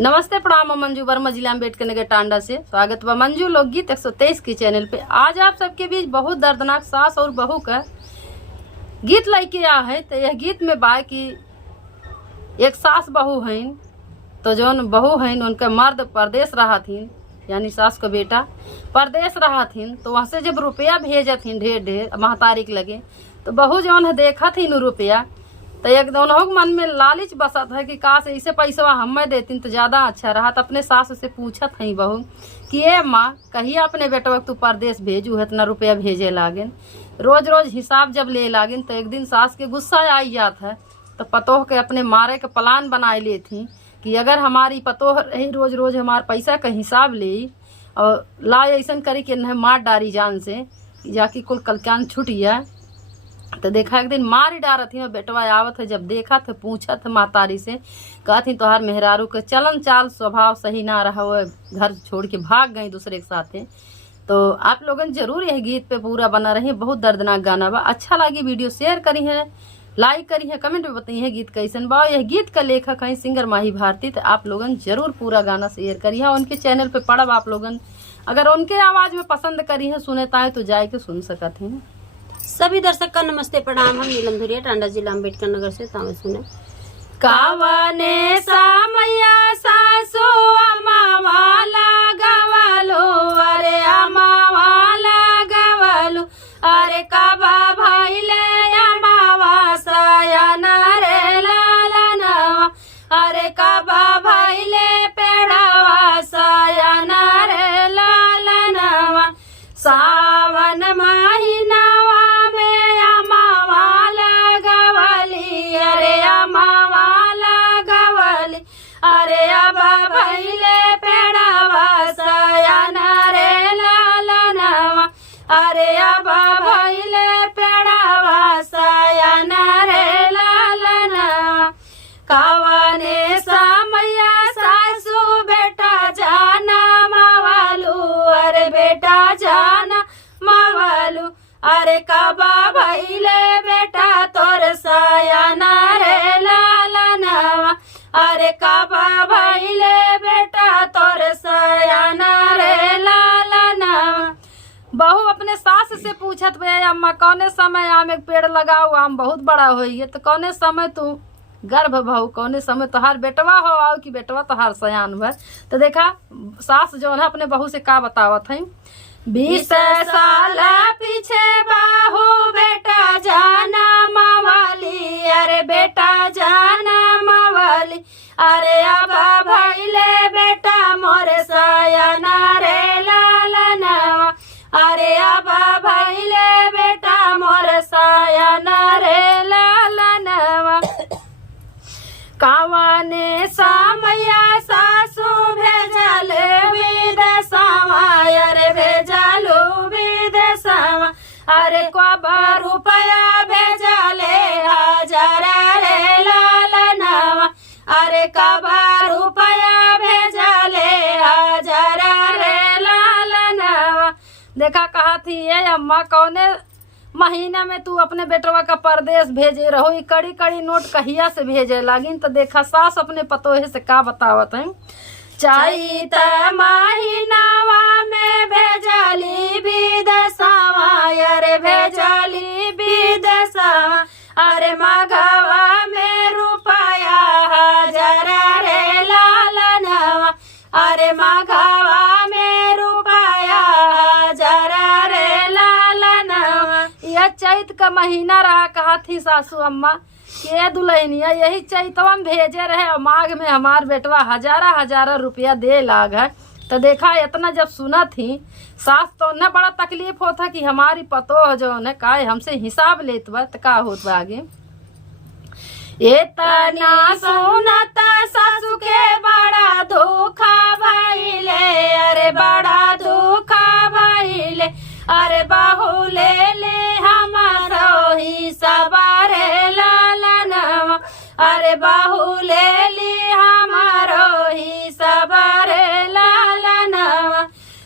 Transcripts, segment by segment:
नमस्ते प्रणाम। मंजू वर्मा जिला अम्बेडकर नगर टांडा से स्वागत बा मंजू लोकगीत 123 की चैनल पे। आज आप सबके बीच बहुत दर्दनाक सास और बहू का गीत लेके आ है। तो यह गीत में बा कि एक सास बहू हैं, तो जौन बहू हैं उनका मर्द परदेश रहा थीन, यानी सास का बेटा परदेश रहा थीन। तो वहाँ से जब रुपया भेजा थीन ढेर ढेर महतारिक लगे, तो बहू जौन है देखा थीन रुपया, तो एक दोनों के मन में लालच बसत है कि काश ऐसे पैसा हमें देती तो ज़्यादा अच्छा रहा। तो अपने सास से पूछत है बहू कि ये माँ कहिए अपने बेटवा तू परदेश भेजू है, इतना रुपया भेजे लागिन, रोज रोज हिसाब जब ले लागिन। तो एक दिन सास के गुस्सा आई जात है, तो पतोह के अपने मारे के प्लान बनाए ले थी कि अगर हमारी पतोह रही रोज रोज हमारे पैसा का हिसाब ले और ला ऐसा करी कि न मार डारी जान से जाकि कुल कलकान छूट गया। तो देखा एक दिन मार ही डारत थी, बेटवा आवत है, जब देखा तो पूछत मातारी से, कहती तोहार मेहरारू के चलन चाल स्वभाव सही ना रहा, वो घर छोड़ के भाग गई दूसरे के साथे। तो आप लोगन जरूर यह गीत पे पूरा बना रही है, बहुत दर्दनाक गाना बा। अच्छा लगी वीडियो शेयर करी है, लाइक करी है, कमेंट में बताइए है गीत कैसन बा। यह गीत का लेखक है सिंगर माही भारती। तो आप लोगन जरूर पूरा गाना शेयर करी है, उनके चैनल पे पढ़ब आप लोगन। अगर उनके आवाज में पसंद करी है सुने ताए तो जाए के सुन सकत हैं। सभी दर्शक का नमस्ते प्रणाम। हम नीलम धुरिया टांडा जिला अम्बेडकर नगर से तावे सुने। कावने सामया सासु अमावाला गवालो, अरे अमावाला गवालो, अरे कबा भाईले अमावासा नरे लालनवा, अरे कबा भाईले पेड़ावा साया नरे लालनवा। सावन महीनावा में अमावाला गवाली, अरे अमावाला गवाली, अरे अबा भैले पेड़ावा साया नरे लालनवा, अरे अबा भैले पेड़ावा साया नरे लालनवा। कावने समया सासू बेटा जाना मावालू, अरे बेटा जाना मावालू, अरे कबा भैले बेटा तोर साया नरे लालनवा, अरे कबा भैले बेटा तोर साया नरे लालनवा। बहू अपने सास से पूछत भैया अम्मा कौने समय आम एक पेड़ लगाओ, आम बहुत बड़ा होइए, तो कौने समय तू गर्भ भाऊ, कौने समय तोहार बेटवा हो आओ कि बेटवा तोहार सयान भर। तो देखा सास जो है अपने बहू से का बतावत है। 20 साल पीछे बहू बेटा जाना मावाली, अरे बेटा जाना मावाली, अरे अबा भैले बेटा मोरे साया नरे लालनवा, अरे अबा भैले बेटा मोरे साया नरे लालनवा। कावने सामया सासू भेजल विदेशवा, अरे भेजलू विदेशवा, अरे कबा रुपया भेजले हजार रे लालनवा, अरे कबा रुपया भेजले हजार रे लालनवा। देखा कहा थी ये अम्मा कौने महीना में तू अपने बेटवा का परदेश भेजे रहो, ये कड़ी कड़ी नोट कहिया से भेजे लागिन। तो देखा सास अपने पतोहे से का बतावत है। चैत महीनावा में भेजली विदेशवा, अरे भेजली विदेशवा, अरे मघवा में रुपया हजार रे लालनवा, अरे मघवा में रुपया हजार रे लालनवा। यह चैत का महीना रहा, कहा थी सासू अम्मा के दुल्हनिया यही चैतवा में भेजे रहे और माघ में हमार बेटवा हजारा हजारा रुपया दे लाग है। तो देखा इतना जब सुना थी सास तो न बड़ा तकलीफ होता कि हमारी पतोह जो है का हमसे हिसाब लेत बा, तो का होत बा आगे। इतना सुनता सासू के बड़ा धोखा भइले, अरे बड़ा धोखा भइले, अरे बहू ले हमारो हिसाब रे लालनवा, अरे बहू ले हमारो हिसाब रे लालनवा।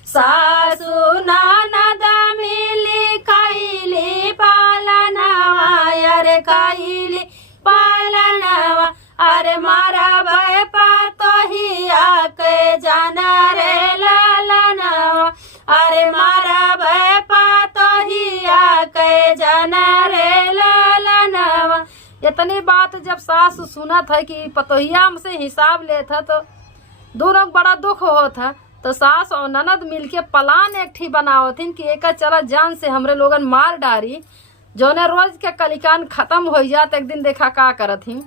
सासू ननद मिली कैली पालनवा, अरे कैली पालनवा, अरे मारा भय इतनी बात जब सास सुनत है कि पतोहिया हमसे हिसाब लेत है तो दोनों बड़ा दुख होत है। तो सास और ननद मिलके प्लान एक ठी बनावथिन कि एक चला जान से हमरे लोगन मार डारी, जोने रोज के कलिकान खत्म हो जात। एक दिन देखा का करथिन,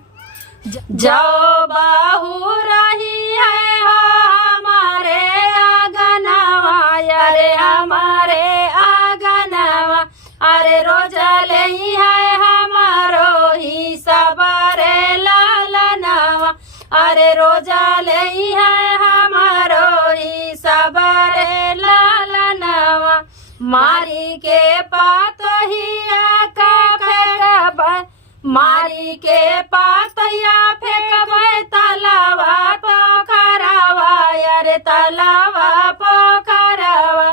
जाओ बाहू रही है हो हमारे आंगनवा, अरे हमारे आंगनवा, अरे रोजा ले है हमारो ही सबरे लालनवा, अरे रोजा ले है हमारो ही सबरे लालनवा, मारी के पातोहिया का फेंकब, मारी के पातया फेंकबै तलावा पोखरवा, अरे तलावा पोखरवा,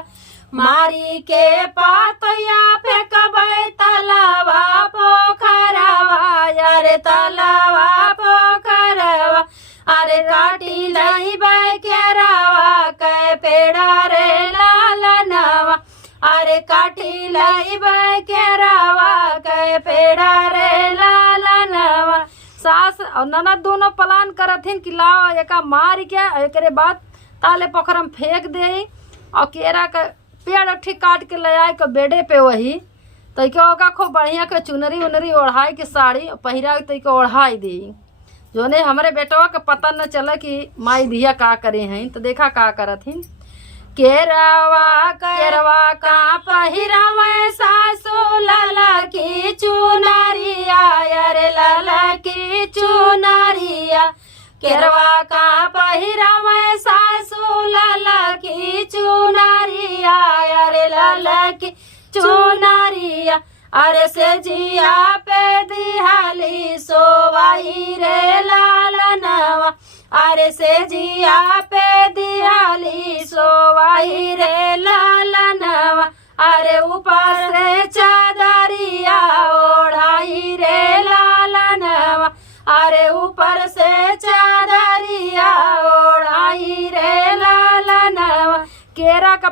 मारी के पातया फेंकबै तलावा पोखरवा, अरे तलावा पोखरवा, अरे काटी लईबै केरावा के पेड़ा रे लालनवा, अरे काटी लईबै केरावा के पेड़ा रे लालनवा। सास और ननद दोनों प्लान करथिन कि लाओ एका मार के एकरे बाद ताले पोखरम फेंक दे और केरा का पेड़ अठी काट के ले आए के बेडे पे वही तैके ओका खूब बढ़िया के चुनरी उनरी ओढ़ाई के साड़ी पहिरा तैके ओढ़ाई दी, जोने हमारे बेटवा के पता न चला कि माई धिया का करे हैं। तो देखा का करथिन, केरवा का पहिरावे सासू लाला की चुनरिया, अरे लाला की चुनरिया, केरवा का पहिरावे सासू लाला की चुनरिया, अरे लाला की चुनरिया, अरे से जिया पे दिहाली सोवाई रे लालनवा, अरे से जिया पे दिहाली सोवाई रे लालनवा, अरे ऊपर से चादरिया ओढ़ाई रे लालनवा, अरे ऊपर से चादरिया ओढ़ाई रे लालनवा। केरा का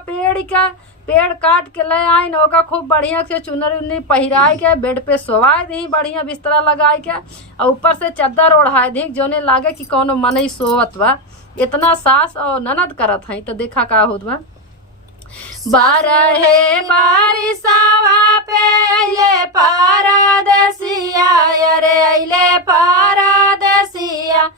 पेड़ काट के ले आइन, ओका खूब बढ़िया से चुनरी उनरी पहिराए के बेड पे सोवाए दी, बढ़िया बिस्तरा लगाए के और ऊपर से चादर ओढ़ाए दी, जोने लागे कि कौनो मनई सोवत बा। इतना सास और ननद करत हई। तो देखा का होत बा, बारहे बारिशवा पे अइले पारदेसिया, अरे अइले पारदेसिया,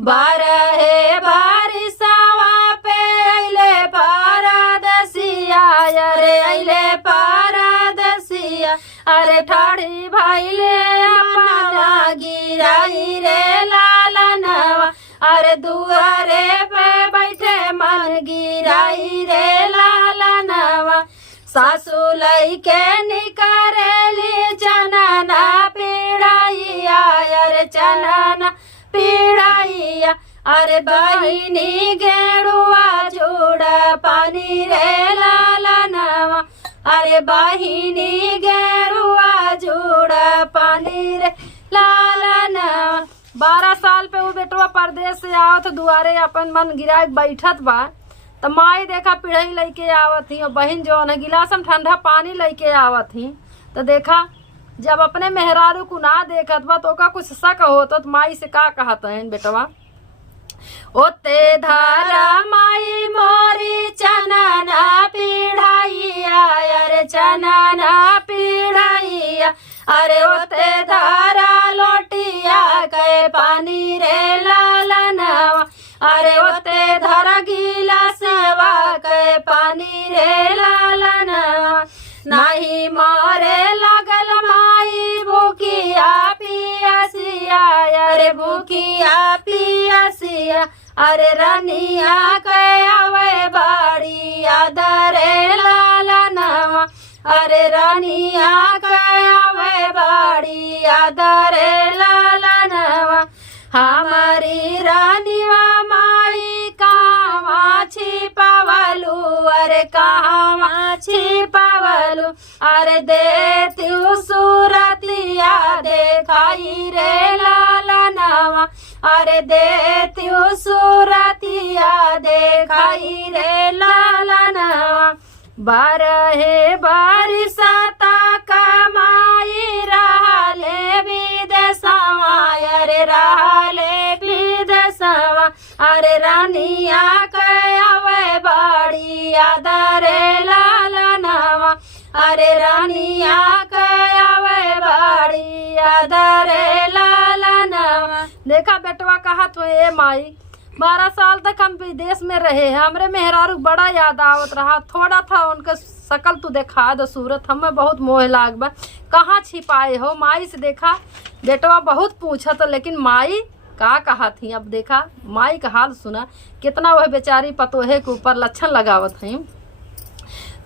बारहे बारिशवा पे अइले पारदेसिया, अरे अइले पारदेसिया, अरे ठाड़ी भइले अपना गिराई रे लालनवा, अरे दुआरे पे बैठे मन गिराई रे लालनवा, सासू लइके निकरेली चनना पीड़ाइया, अरे चनना पीड़ाइया, अरे बहिनी गेड़ुआ जोड़ा पानी रे लालनवा, अरे बहिनी गेड़ुआ जोड़ा पानी रे लालनवा। 12 साल पे वो बेटवा परदेश से आवत दुआरे अपन मन गिरा बैठत बा। तो माई देखा पिढ़ई लेके आवत ही और बहन जो है गिलास में ठंडा पानी लेके आवत ही। तो देखा जब अपने मेहरारू को ना देखत बा तो का कुछ शक होता तो माई से का कहत है बेटवा, ओते धारा माई मोरी चनना पीढ़ाइया, अरे चनना पीढ़ाइया, अरे ओते धारा लोटिया के पानी रे लालनवा, अरे ओते धारा गिलासवा के पानी रे लालनवा, नाही मारे लागल माई भूखिया पियासिया, अरे भूखिया पियासिया, अरे रनिया के आवे बाड़ी आदरे लालनवा, अरे रनिया के आवे बाड़ी आदरे लालनवा, हमारी रानिया माई कहाँ छिपावलू, अरे कहाँ छिपावलू, अरे देत्यू सूरतिया देखाई रे लालनवा, अरे देत्यू सूरतिया देखाई रे लालनवा, बारहे बारिशता कमाई रहले विदेशवा, अरे रानिया के आवे बड़ी याद रे लालनवा, अरे रानिया के आवे बड़ी याद रे लालनवा। देखा बेटवा कहा तो ए माई 12 साल तक हम विदेश में रहे हैं, हमरे मेहरारू बड़ा याद आवत रहा, थोड़ा था उनका शकल तू देखा दो सूरत, हमें बहुत मोह लाग बा, कहाँ छिपाए हो माई से। देखा बेटवा बहुत पूछा तो लेकिन माई का कहा थी। अब देखा माई का हाल सुना, कितना वह बेचारी पतोहे के ऊपर लक्षण लगावत है।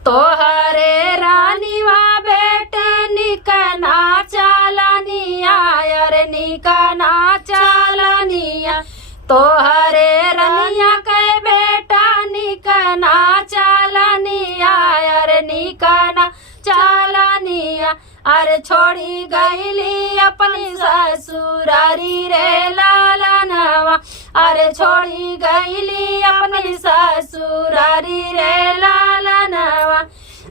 तोहरे रानीवा बेटे निकना चालनिया, अरे निकना चालनिया, तोहरे रनिया के बेटा निकना चालनिया, अरे निकना चालनिया, अरे छोड़ी गईली अपनी ससुरारी रे लालनवा, अरे छोड़ी गईली अपनी ससुरारी रे लालनवा।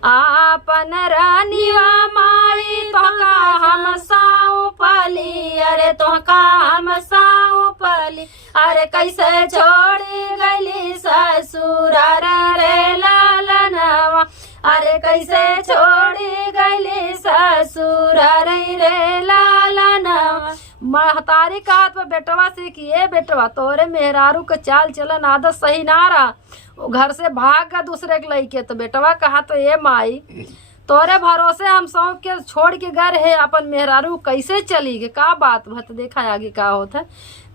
आपन रानीवा माई तोहका हम साऊ पली, अरे तोहका हम साऊ पली, अरे कैसे छोड़ी गईली ससुरार रे लालनवा, अरे कैसे छोड़ी गईली ससुरार रे लालनवा। महतारी का हाथ में बेटवा से कि ए बेटवा तोरे मेहरारू के चाल चलन आदत सही ना रहा, वो घर से भाग गया दूसरे के लइके। तो बेटवा कहा तो ए माई तोरे भरोसे हम सौंप के छोड़ के गए है, अपन मेहरारू कैसे चली गए, का बात भत। देखा आगे का होता है।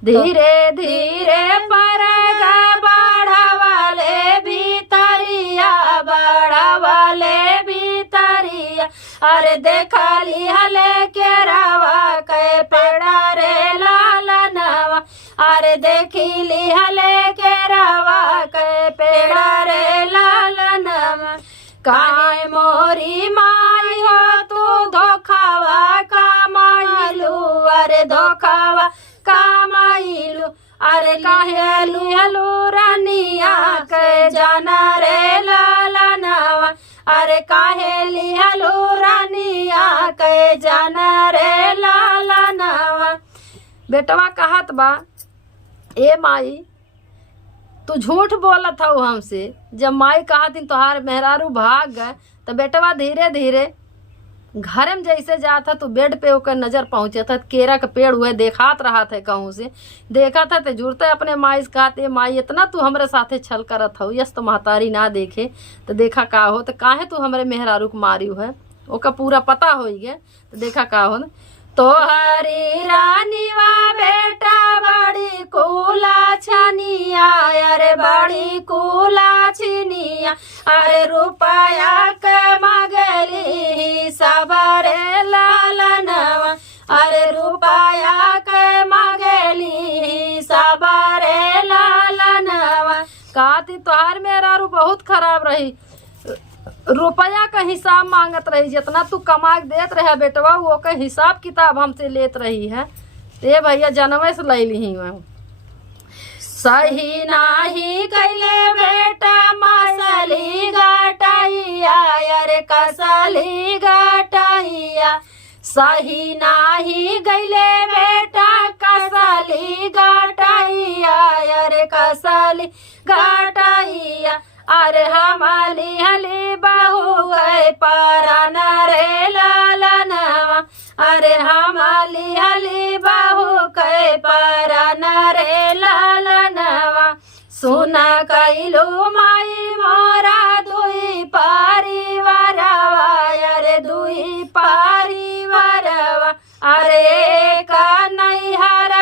धीरे धीरे परगा बढ़ावाले भीतरिया, बढ़ावाले भीतरिया, अरे देखा लिहले के रावा के पेड़ा रे लालनवा, अरे देखी लिहले के रावा के पेड़ा रे लालनवा। काहे मोरी माई हो तू धोखावा कमाइलू, अरे धोखावा कमाइलू, अरे काहे लिहलू रानिया के जाना रे लालनवा, अरे काहे लिहलू रानिया के जाना रे लालनवा। बेटवा कहत बा ए माई तू झूठ बोलत हऊ हमसे। जब माई कहा थी तोहार मेहरारू भाग गए तो बेटवा धीरे धीरे घर में जैसे जाता तो बेड पे ओकर नजर पहुंचे था, केरा का पेड़ हुए देखात रहा था, कहूँ से देखा था तो जुड़ते अपने माई से कहते माई इतना तू हमरे साथे छल करत हऊ, यस तो महतारी ना देखे तो देखा का हो, तो काहे तू हमरे मेहरारू को मारी है, ओका पूरा पता हो गया। तो देखा का हो तोहरी रानीवा बेटा बड़ी कूला छनिया, अरे बड़ी कूला छिनिया, अरे रुपया के मगली सबरे लालनवा, अरे रुपया के मगली सबरे लालनवा। कहती तोहार मेहरारू बहुत खराब रही, रुपया का हिसाब मांगत रही, जितना तू कमा के देत रहे बेटवा वो का हिसाब किताब हमसे लेत रही है। ते भैया जनवे से ले ली मैं सही नाही कैले बेटा मसली गटाइया, अरे कसली गटाइया, सही नाही गैले बेटा कसली गटाइया, अरे कसली गटाइया, अरे हमाली हली बहू गए परान रे लालनवा, अरे हमाली हली बहू गए परान रे लालनवा। सुना कैलू माई मोरा दुई परिवारवा, अरे दुई परिवारवा, अरे का नहीं हर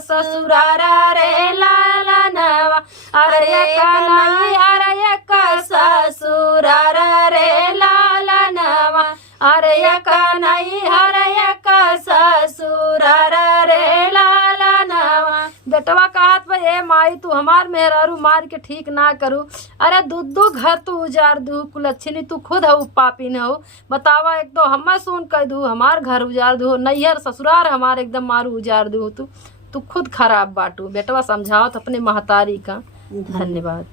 ससुरार रे लालनवा, अरे का नहीं हर ससुरार रे लालनवा, अरे का नहीं हर ससुरार रे लालनवा। बेटवा कहत भाई ए माई तू हमार मेहरारू मार के ठीक ना करू, अरे दूधू घर तू उजाड़ दू, कुलच्छनी तू खुद हऊ पापिन हऊ, बतावा एक तो हमें सुन कह दू हमार घर उजाड़ दू, नैहर ससुरार हमार एकदम मारू उजाड़ दू, तू खुद खराब बाटू। बेटवा समझाओ अपने महतारी का। धन्यवाद।